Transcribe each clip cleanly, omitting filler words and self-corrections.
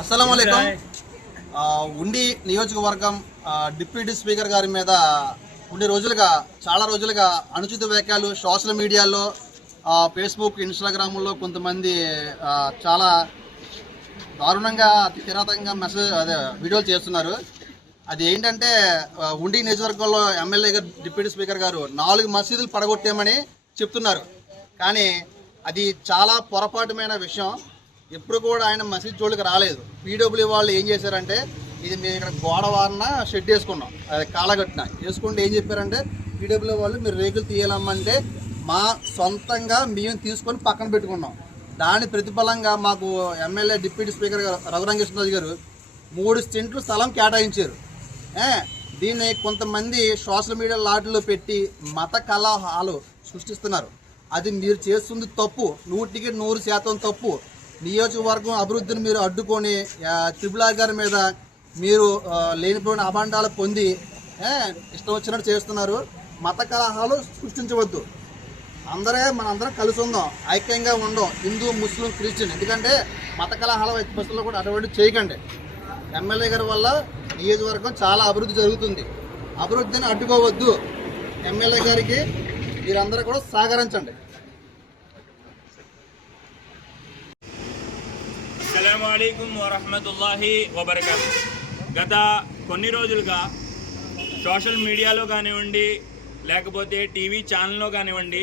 అస్సలాముఅలైకుం. ఉండి నియోజకవర్గం deputy speaker గారి మీద చాలా రోజులుగా అనుచిత వ్యాఖ్యలు సోషల్ మీడియాలో, ఫేస్బుక్, ఇన్స్టాగ్రామ్లో కొంతమంది చాలా దారుణంగా అతి కిరాతకంగా వీడియోలు చేస్తున్నారు. అది ఏంటంటే ఉండి నియోజకవర్గంలో ఎమ్మెల్యే గారు, డిప్యూటీ స్పీకర్ గారు 4 మసీదులు పడగొట్టామని చెప్తున్నారు. కానీ అది చాలా పొరపాటుమైన విషయం. ఎప్పుడు కూడా ఆయన మసీద్ జోలికి రాలేదు. పీడబ్ల్యూ వాళ్ళు ఏం చేశారంటే, ఇది మేము ఇక్కడ గోడ వారిన షెడ్ వేసుకున్నాం, అది కాలగట్టిన వేసుకుంటే ఏం చెప్పారంటే, పీడబ్ల్యూ వాళ్ళు మీరు రేకులు తీయాలమ్మంటే మా సొంతంగా మేము తీసుకొని పక్కన పెట్టుకున్నాం. దాని ప్రతిఫలంగా మాకు ఎమ్మెల్యే డిప్యూటీ స్పీకర్ రఘురామకృష్ణరాజు గారు 3 సెంట్లు స్థలం కేటాయించారు. దీన్ని కొంతమంది సోషల్ మీడియా లాట్లో పెట్టి మత కలహాలు సృష్టిస్తున్నారు. అది మీరు చేస్తుంది తప్పు, 100కి 100% తప్పు. నియోజకవర్గం అభివృద్ధిని మీరు అడ్డుకొని త్రిపులార్ గారి మీద మీరు లేనిపోయిన అభాండాలు పొంది ఇష్టం వచ్చినట్టు చేస్తున్నారు. మత కలహాలు సృష్టించవద్దు. మనందరం కలిసి ఉందాం, ఐక్యంగా ఉందాం, హిందూ, ముస్లిం, క్రిస్టియన్. ఎందుకంటే మత కలహాల బస్సులో కూడా అటువంటి చేయకండి. ఎమ్మెల్యే గారి వల్ల నియోజకవర్గం చాలా అభివృద్ధి జరుగుతుంది. అభివృద్ధిని అడ్డుకోవద్దు. ఎమ్మెల్యే గారికి మీరందరూ కూడా సహకరించండి. అస్సలాము అలైకుం వరహ్మతుల్లాహి వబరకాతు. గత కొన్ని రోజులుగా సోషల్ మీడియాలో కానివ్వండి, లేకపోతే టీవీ ఛానల్లో కానివ్వండి,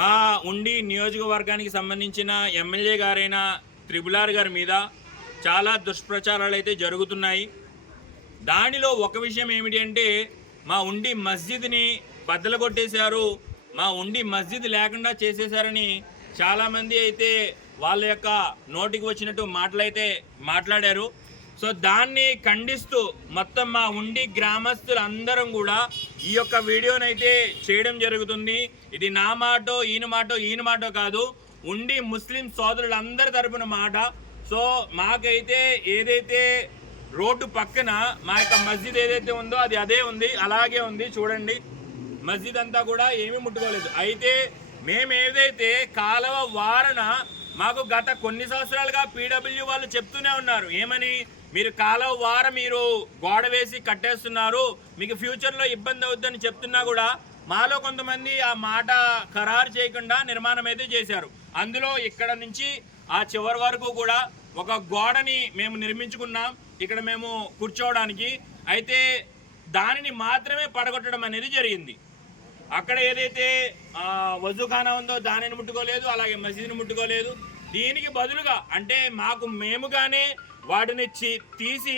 మా ఉండి నియోజకవర్గానికి సంబంధించిన ఎమ్మెల్యే గారైన త్రిపులార్ గారి మీద చాలా దుష్ప్రచారాలు అయితే జరుగుతున్నాయి. దానిలో ఒక విషయం ఏమిటి అంటే, మా ఉండి మస్జిద్ని బద్దలు కొట్టేశారు, మా ఉండి మస్జిద్ లేకుండా చేసేశారని చాలామంది అయితే వాళ్ళ యొక్క నోటికి వచ్చినట్టు మాటలైతే మాట్లాడారు. సో దాన్ని ఖండిస్తూ మొత్తం మా ఉండి గ్రామస్తులందరం కూడా ఈ యొక్క వీడియోనైతే చేయడం జరుగుతుంది. ఇది నా మాటో ఈయన మాటో కాదు, ఉండి ముస్లిం సోదరులందరి తరపున మాట. సో మాకైతే ఏదైతే రోడ్డు పక్కన మా యొక్క మస్జిద్ ఏదైతే ఉందో అది అదే ఉంది, అలాగే ఉంది. చూడండి, మస్జిద్ అంతా కూడా ఏమీ ముట్టుకోలేదు. అయితే మేము ఏదైతే కాలువ వారన మాకు గత కొన్ని సంవత్సరాలుగా పీడబ్ల్యూ వాళ్ళు చెప్తూనే ఉన్నారు, ఏమని, మీరు కాలువ వార మీరు గోడ వేసి కట్టేస్తున్నారు, మీకు ఫ్యూచర్లో ఇబ్బంది అవుతుందని చెప్తున్నా కూడా మాలో కొంతమంది ఆ మాట ఖరారు చేయకుండా నిర్మాణం అయితే చేశారు. అందులో ఇక్కడ నుంచి ఆ చివరి వరకు కూడా ఒక గోడని మేము నిర్మించుకున్నాం ఇక్కడ మేము కూర్చోవడానికి. అయితే దానిని మాత్రమే పడగొట్టడం అనేది జరిగింది. అక్కడ ఏదైతే వజూఖానా ఉందో దానిని ముట్టుకోలేదు, అలాగే మసీదుని ముట్టుకోలేదు. దీనికి బదులుగా అంటే మేముగానే వాటిని తీసి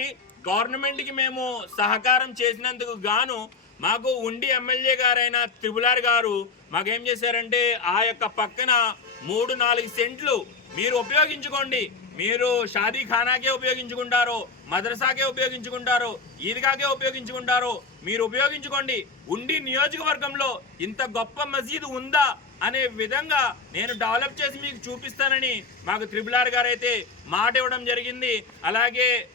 గవర్నమెంట్కి మేము సహకారం చేసినందుకు గాను మాకు ఉండి ఎమ్మెల్యే గారైన త్రిపులార్ గారు మాకేం చేశారంటే, ఆ యొక్క పక్కన 3-4 సెంట్లు మీరు ఉపయోగించుకోండి, మీరు షాదీ ఖానాకే ఉపయోగించుకుంటారో, మద్రసాకే ఉపయోగించుకుంటారో, ఈద్గాకే ఉపయోగించుకుంటారో మీరు ఉపయోగించుకోండి. ఉండి నియోజకవర్గంలో ఇంత గొప్ప మసీదు ఉందా అనే విధంగా నేను డెవలప్ చేసి మీకు చూపిస్తానని మాకు త్రిపులార్ గారు అయితే మాట ఇవ్వడం జరిగింది. అలాగే